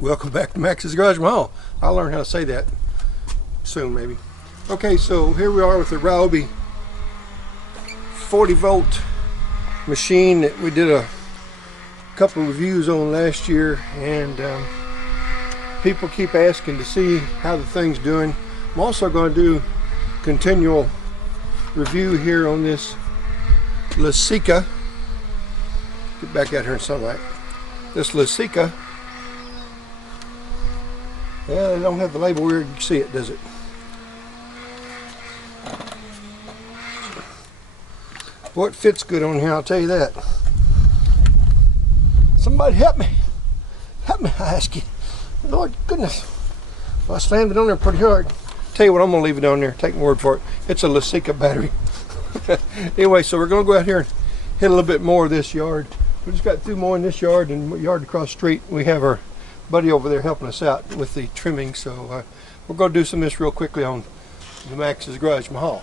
Welcome back to MaxsGarajMahal. I'll learn how to say that soon, maybe. Okay, so here we are with the Ryobi 40-volt machine that we did a couple of reviews on last year, and people keep asking to see how the thing's doing. I'm also going to do continual review here on this Lasica. Get back out here in sunlight. This Lasica. Yeah, they don't have the label where you can see it, does it? Boy, it fits good on here, I'll tell you that. Somebody help me. Help me, I ask you. Lord goodness. Well, I slammed it on there pretty hard. Tell you what, I'm going to leave it on there. Take my word for it. It's a Lasica battery. Anyway, so we're going to go out here and hit a little bit more of this yard. We just got through mowing this yard and yard across the street. We have our buddy over there helping us out with the trimming, so we're going to do some of this real quickly on the MaxsGarajMahal.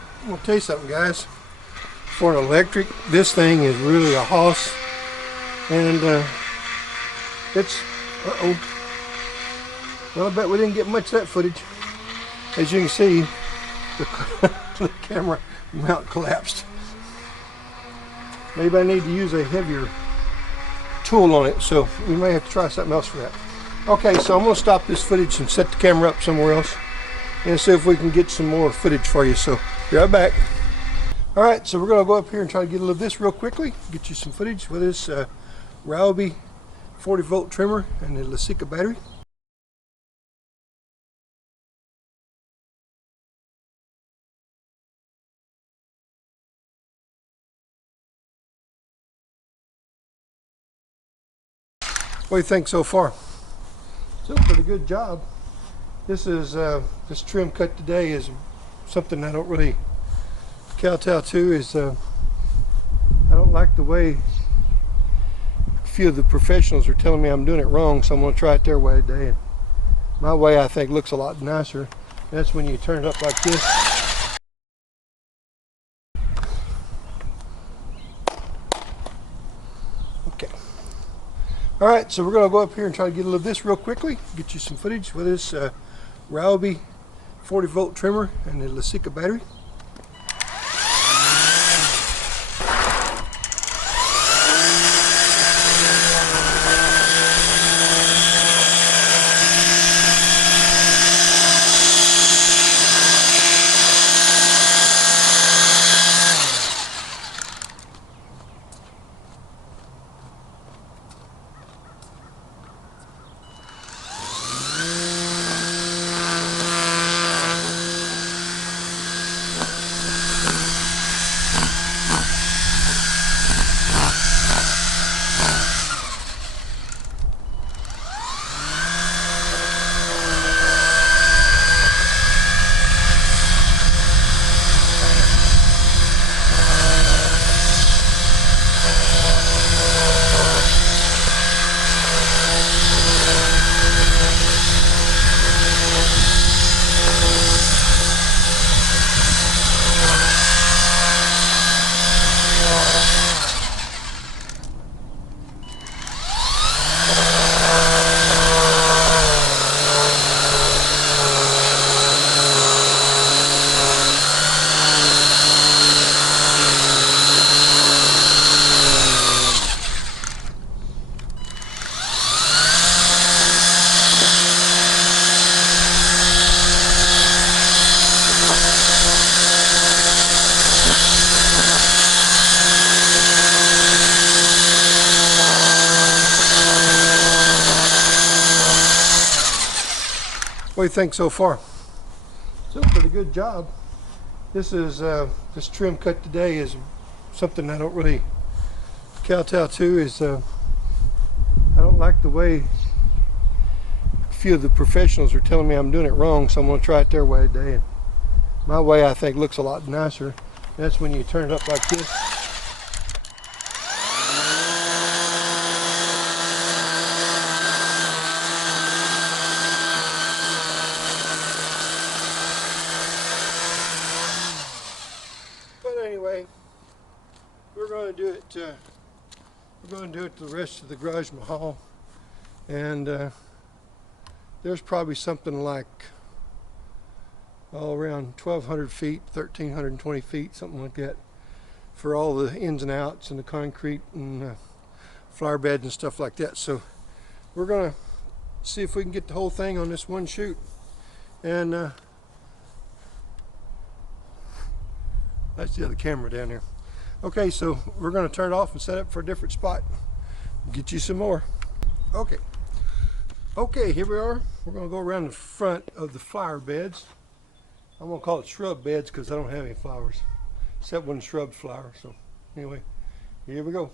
I'm going to tell you something, guys. For an electric, this thing is really a hoss, and it's well, I bet we didn't get much of that footage. As you can see, the camera mount collapsed. Maybe I need to use a heavier tool on it, so we may have to try something else for that. Okay, so I'm going to stop this footage and set the camera up somewhere else and see if we can get some more footage for you. So be right back. Alright, so we're going to go up here and try to get a little of this real quickly, get you some footage with this Ryobi 40-volt trimmer and the Lasica battery. What do you think so far? Still a pretty good job. This is this trim cut today is something I don't really kowtow to. Is I don't like the way a few of the professionals are telling me I'm doing it wrong, so I'm going to try it their way today. And my way, I think, looks a lot nicer. That's when you turn it up like this. Okay. Alright, so we're going to go up here and try to get a little of this real quickly, get you some footage with this Ryobi 40-volt trimmer and the Lasica battery. What do you think so far? Still a pretty good job. This is this trim cut today is something I don't really kowtow to. Is I don't like the way a few of the professionals are telling me I'm doing it wrong, so I'm going to try it their way today. And my way, I think, looks a lot nicer. That's when you turn it up like this. going to do it. We're going to do it the rest of the GarajMahal, and there's probably something like around 1,200 feet, 1,320 feet, something like that, for all the ins and outs and the concrete and flower beds and stuff like that. So we're going to see if we can get the whole thing on this one shoot. And that's the other camera down there. Okay, so we're going to turn it off and set up for a different spot. Get you some more. Okay, here we are. We're going to go around the front of the flower beds. I'm going to call it shrub beds because I don't have any flowers, except one shrub flower. So anyway, here we go.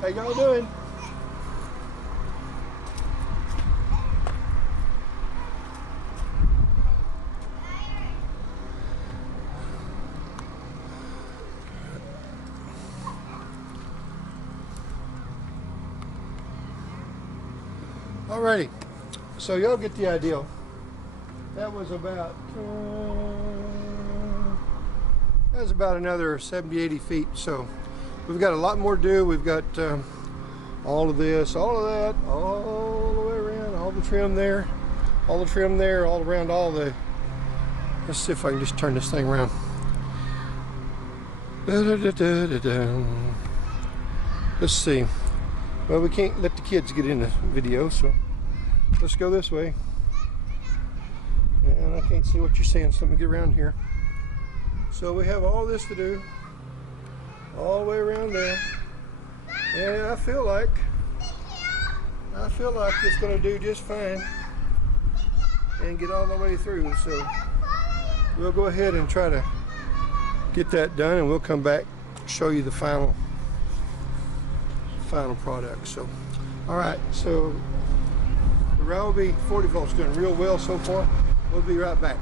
How y'all doing? Alrighty, so y'all get the idea. That was about another 70-80 feet. So we've got a lot more to do. We've got all of this, all of that, all the way around, all the trim there, all the trim there, all around, all the. Let's see if I can just turn this thing around. Let's see. Well, we can't let the kids get in the video, so let's go this way. And I can't see what you're saying, so let me get around here. So we have all this to do, all the way around there. And I feel like it's going to do just fine and get all the way through. So we'll go ahead and try to get that done, and we'll come back and show you the final product. So all right, so the Ryobi 40V is doing real well so far. We'll be right back.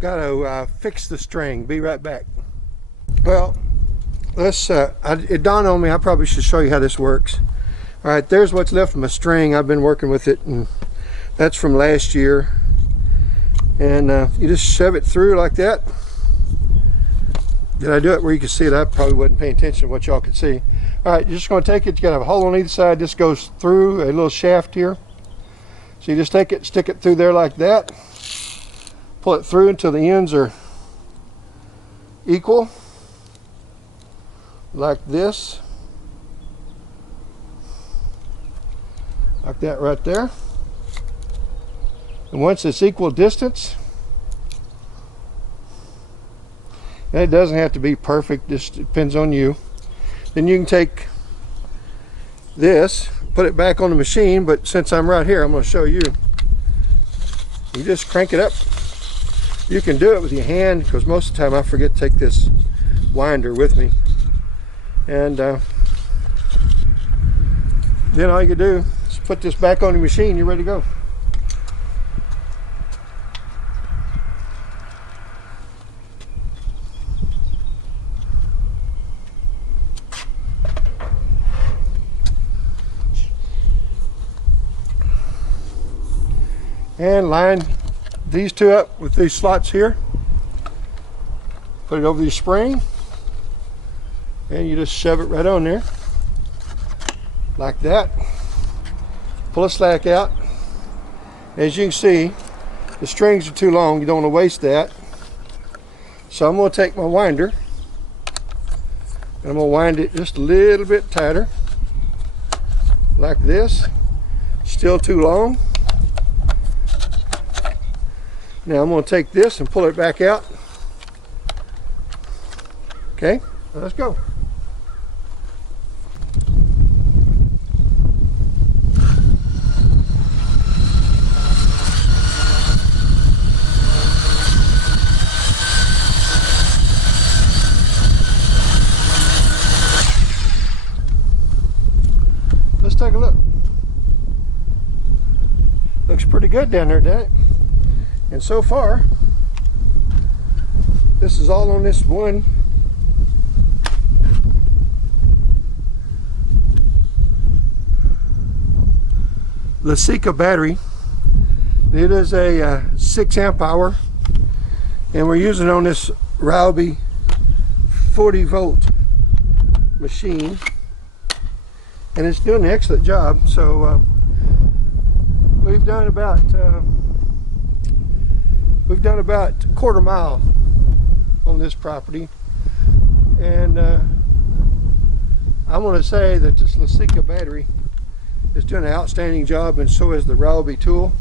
Got to fix the string. Be right back. Well, let's it dawned on me I probably should show you how this works. All right, there's what's left of my string. I've been working with it, and that's from last year. And you just shove it through like that. Did I do it where you could see it? I probably wasn't paying attention to what y'all could see. All right, you're just going to take it. You got to have a hole on either side. This goes through a little shaft here. So you just take it, stick it through there like that. Pull it through until the ends are equal, like this. Like that right there. And once it's equal distance, and it doesn't have to be perfect, just depends on you, then you can take this, put it back on the machine. But since I'm right here, I'm going to show you. You just crank it up. You can do it with your hand, because most of the time I forget to take this winder with me. And then all you can do is put this back on the machine. You're ready to go. And line these two up with these slots here. Put it over the spring, and you just shove it right on there like that. Pull a slack out. As you can see, the strings are too long. You don't want to waste that. So I'm going to take my winder and I'm going to wind it just a little bit tighter like this. Still too long. Now I'm going to take this and pull it back out. Okay, let's go. Let's take a look. Looks pretty good down there, doesn't it? And so far, this is all on this one Lasica battery. It is a 6 amp hour, and we're using it on this Ryobi 40V machine, and it's doing an excellent job. So we've done about a quarter mile on this property, and I want to say that this Lasica battery is doing an outstanding job, and so is the Ryobi tool.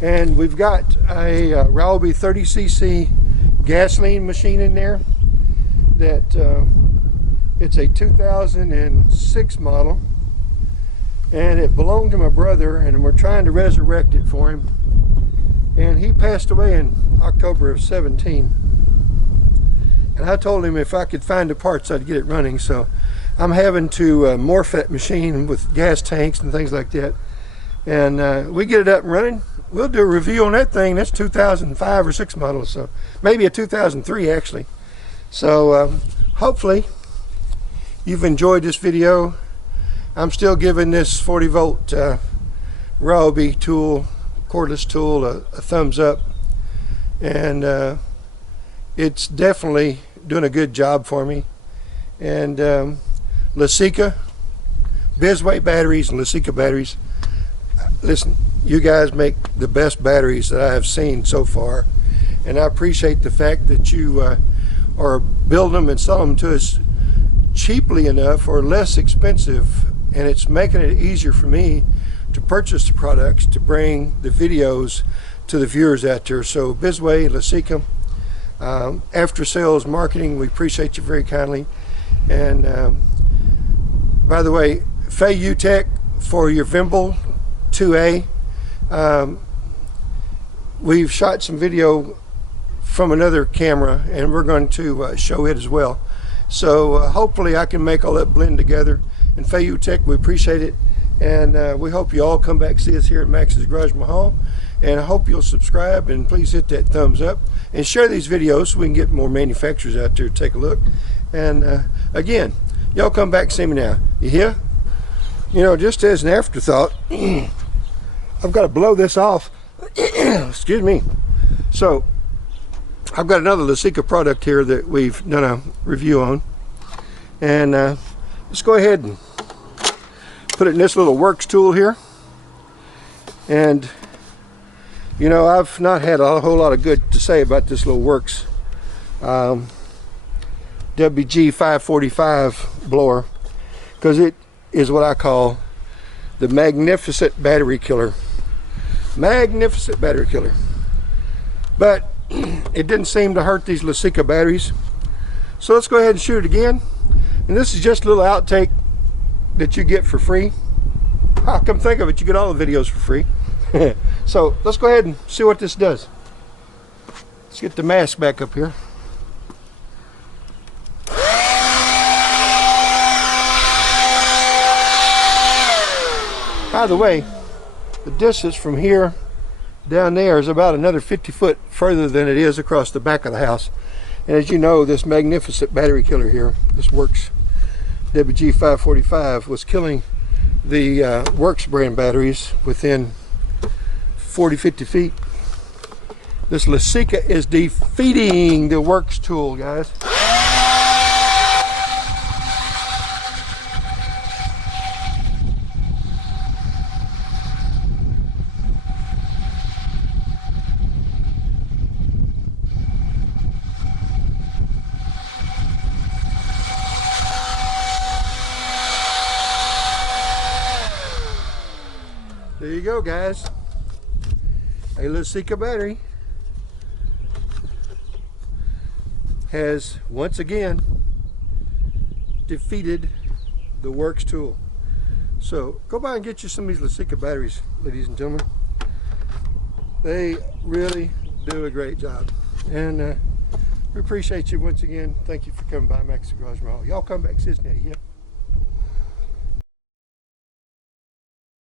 And we've got a Ryobi 30cc gasoline machine in there that it's a 2006 model, and it belonged to my brother, and we're trying to resurrect it for him. And he passed away in October of 17. And I told him if I could find the parts, I'd get it running. So I'm having to morph that machine with gas tanks and things like that. And we get it up and running. We'll do a review on that thing. That's 2005 or 6 model, so maybe a 2003 actually. So hopefully you've enjoyed this video. I'm still giving this 40V Ryobi tool, cordless tool, a thumbs up, and it's definitely doing a good job for me. And Lasica, Bizway batteries and Lasica batteries, listen, you guys make the best batteries that I have seen so far, and I appreciate the fact that you are building them and selling them to us cheaply enough or less expensive, and it's making it easier for me to purchase the products, to bring the videos to the viewers out there. So Bizway, Lasica, after sales marketing, we appreciate you very kindly. And by the way, Fei Tech for your Vimble 2A, we've shot some video from another camera, and we're going to show it as well. So hopefully I can make all that blend together. And Fei Tech, we appreciate it. And we hope you all come back see us here at MaxsGarajMahal. And I hope you'll subscribe, and please hit that thumbs up and share these videos so we can get more manufacturers out there to take a look. And again, y'all come back and see me now. You hear? You know, just as an afterthought, I've got to blow this off. Excuse me. So I've got another Lasica product here that we've done a review on, and let's go ahead and put it in this little works tool here. And you know, I've not had a whole lot of good to say about this little works WG 545 blower, because it is what I call the magnificent battery killer. Magnificent battery killer. But it didn't seem to hurt these Lasica batteries. So let's go ahead and shoot it again. And this is just a little outtake that you get for free. Come think of it, you get all the videos for free. So let's go ahead and see what this does. Let's get the mask back up here. By the way, the distance from here down there is about another 50 foot further than it is across the back of the house. And as you know, this magnificent battery killer here, this Works WG 545, was killing the Works brand batteries within 40-50 feet. This Lasica is defeating the Works tool, guys. There you go, guys. A Lasica battery has once again defeated the Works tool. So go by and get you some of these Lasica batteries, ladies and gentlemen. They really do a great job, and we appreciate you once again. Thank you for coming by MaxsGarajMahal. Y'all come back, sis, now, yeah.